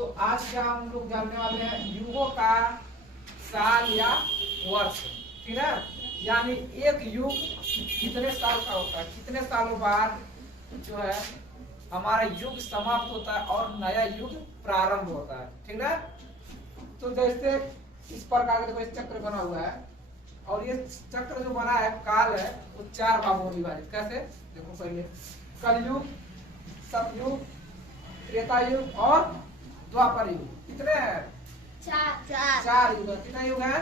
तो आज क्या हम लोग जानने वाले हैं युगों का साल या वर्ष। ठीक है, यानी एक युग कितने साल का होता है, कितने सालों बाद जो है हमारा युग समाप्त होता है और नया युग प्रारंभ होता है। ठीक है, तो जैसे इस प्रकार का देखो इस चक्र बना हुआ है और ये चक्र जो बना है काल है वो 4 भागों में विभाजित। कैसे देखो, पहले कलयुग, सतयुग, त्रेता युग और द्वापर युग। कितने हैं? 4 युग है। कितने युग हैं?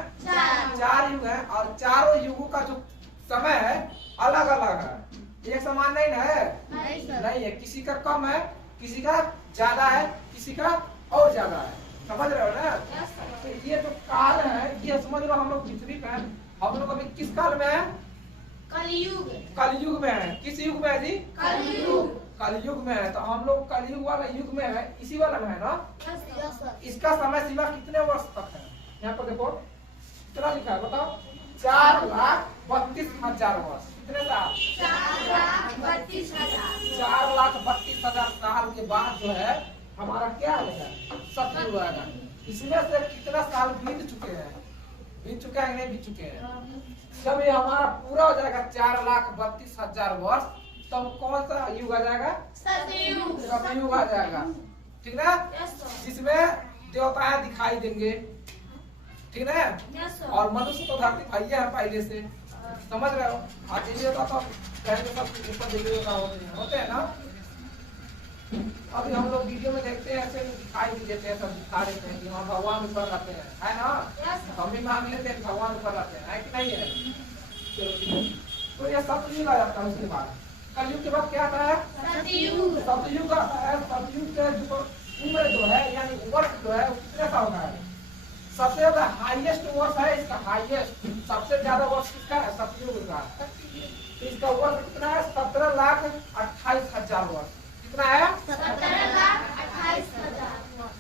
4 युग है। और चारों युगों का जो समय है अलग अलग है, एक समान नहीं है। नहीं है, किसी का कम है, किसी का ज्यादा है, किसी का और ज्यादा है। समझ रहे हो ना? तो ये जो काल है ये समझ लो हम लोग पृथ्वी पे हम लोग अभी किस काल में है? कलयुग। कलयुग में है। किस युग में है जी? कलयुग। कलयुग में है। तो हम लोग कलयुग वाला युग में है, इसी वाला में है ना। इसका समय सीमा कितने वर्ष तक है? यहाँ पर देखो कितना लिखा है बताओ। 4,32,000 वर्ष। कितने साल? 4,32,000। 4,32,000 साल के बाद जो है हमारा क्या आएगा? सतयुग आएगा। इसमें से कितना साल बीत चुके हैं? बीत चुके हैं नहीं बीत चुके हैं? जब ये हमारा पूरा हो जाएगा 4,32,000 वर्ष, तब कौन सा युग आ जाएगा? सतयुग। सतयुग आ जाएगा। ठीक ना? जिसमें देवताएं दिखाई देंगे। ठीक है, और मनुष्य तो धरती भैया है पहले से। समझ रहे हो? आज ये तो कहेंगे सब ऊपर देवता होते हैं ना। अभी हम लोग वीडियो में देखते हैं ऐसे दिखाई भी देते हैं, सब दिखा देते हैं कि हाँ भगवान ऊपर रहते हैं, है ना। हम भी मांग लेते हैं भगवान ऊपर रहते हैं, है कि नहीं है? तो ये सतयुग आ जाता है। उसके बाद कलयुग के बाद क्या आता है? सतयुग। सतयुग आता है। सतयुग के जो उम्र जो है यानी वर्ष जो है वो कितने साल का है? सबसे ज्यादा हाईएस्ट वर्ष है इसका। हाईएस्ट सबसे ज्यादा वर्ष किसका है? सतयुग का। इसका वर्ष कितना है? 17,28,000 वर्ष। कितना है? 17,28,000।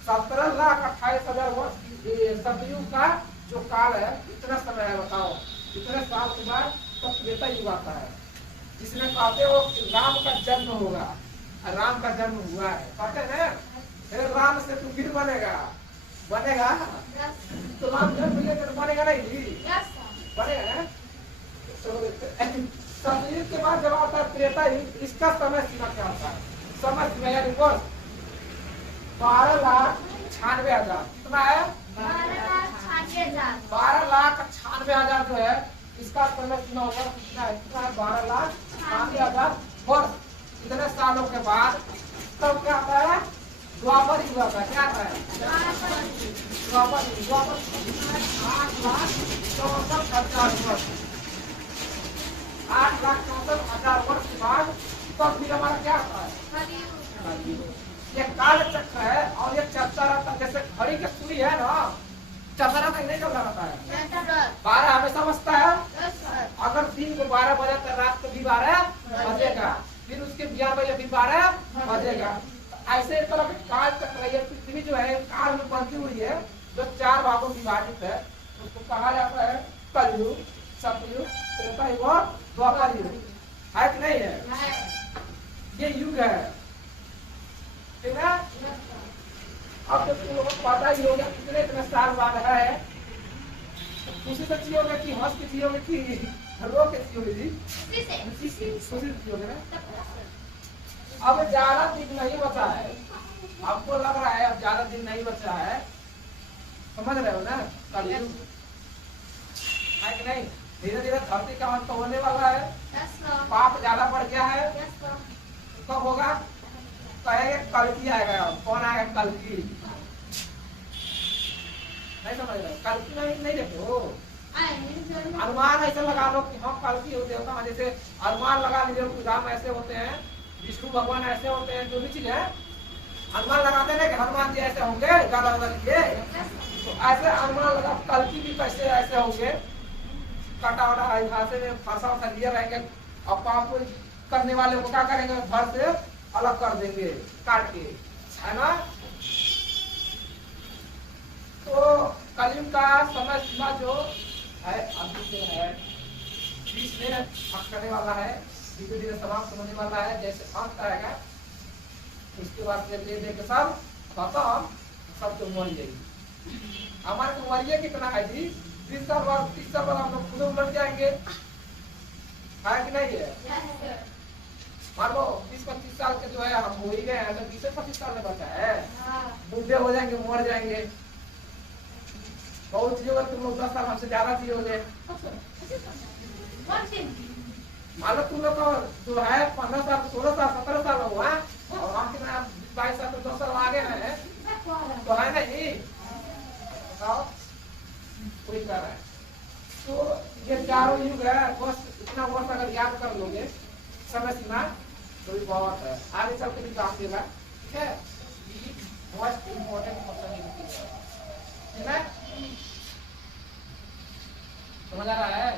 17,28,000 वर्ष सतयुग का जो काल है। इतना समय है, बताओ इतने साल के बाद तो त्रेता युग आता है, जिसमें कहते हो राम का जन्म होगा। राम का जन्म हुआ है, कहते हैं फिर राम से तू फिर बनेगा तो राम जन्म लेकर बनेगा नहीं जी? बनेगा ना। सतयुग के बाद जब आता है त्रेता युग, इसका समय सीमा क्या होता है? समय सीमा यानी वर्ष 12,96,000। कितना है? 12,96,000 जो है इसका समय सीमा होगा। कितना है? 12,96,000 वर्ष। इतने सालों के बाद तब क्या आता है? द्वापर युग आता है। क्या आता है? द्वापर युग। 8,64,000 वर्ष। 8,64,000 वर्ष के बाद तब भी हमारा क्या आता है? ये काल चक्र है और ये चलता रहता है। जैसे घड़ी की सुई है ना, चलता रहता है नहीं चलता रहता है? 12 हमेशा बजता है। अगर दिन को 12 बजे तो रात को भी 12 बजेगा, फिर उसके 11 बजे फिर 12 बजेगा। ऐसे एक तरह के काल चक्र है। ये पृथ्वी जो है काल में बंधी हुई है, जो 4 भागों में विभाजित है। उसको कहा जाता है कलयुग, सतयुग, त्रेता युग और द्वापर युग। है कि नहीं है? ये युग है। ठीक है। अब तो तुम लोगों को पता ही होगा कितने इतने साल बाद है। खुशी से जियोगे कि हंस के जियोगे कि रो के जियोगे जी? खुशी से जियोगे ना। अब ज्यादा दिन नहीं बचा है। आपको लग रहा है अब ज्यादा दिन नहीं बचा है, समझ रहे हो ना? कलयुग है कि नहीं? धीरे धीरे धरती का अंत होने वाला है। पाप ज्यादा बढ़ गया है। कब होगा? कहेंगे कल्कि आएगा। कौन आएगा? कल्कि। नहीं समझ रहे? कल्कि नहीं देखते हो? अनुमान ऐसे लगा लो कि हम कल्कि होते होगा। जैसे अनुमान लगा लीजिए राम ऐसे होते हैं, विष्णु भगवान ऐसे होते हैं, जो भी चीज है अनुमान लगाते हैं कि हनुमान जी ऐसे होंगे, गाना बजा लीजिए तो ऐसे अनुमान लगा। कल्कि भी कैसे ऐसे होंगे, कटा वटा हाथे में फंसा वसा लिए रहेंगे और पाप करने वाले को क्या करेंगे? घर से अलग कर देंगे काट के, है ना। तो कलयुग का समय सीमा जो है अभी जो है बीच में करने वाला है, धीरे धीरे समाप्त होने वाला है। जैसे अंत आएगा उसके बाद ले दे के सब खत्म सब तो मर जाएगी। हमारे उम्र कितना है जी? 20 साल बाद 30 साल बाद हम लोग खुद उलट जाएंगे, है कि नहीं है? मान लो 20-25 साल के जो है हम हो ही गए हैं, तो 20-25 साल में बचा है, बूढ़े हो जाएंगे, मर जाएंगे। बहुत जियोगे तुम लोग, 10 साल हमसे ज्यादा जियोगे। मान लो तुम लोग का जो है 15 साल 16 साल 17 साल हुआ, और हम कितना 22 साल तो 10 साल आगे हैं, तो है ना जी? बताओ कोई कर रहा है। तो ये चारों युग है, बस इतना वर्ष अगर याद कर लोगे समय सीमा तो भी बहुत है, आगे चल के भी काम देगा। ठीक है, मोस्ट इम्पोर्टेंट क्वेश्चन है, समझ आ रहा है?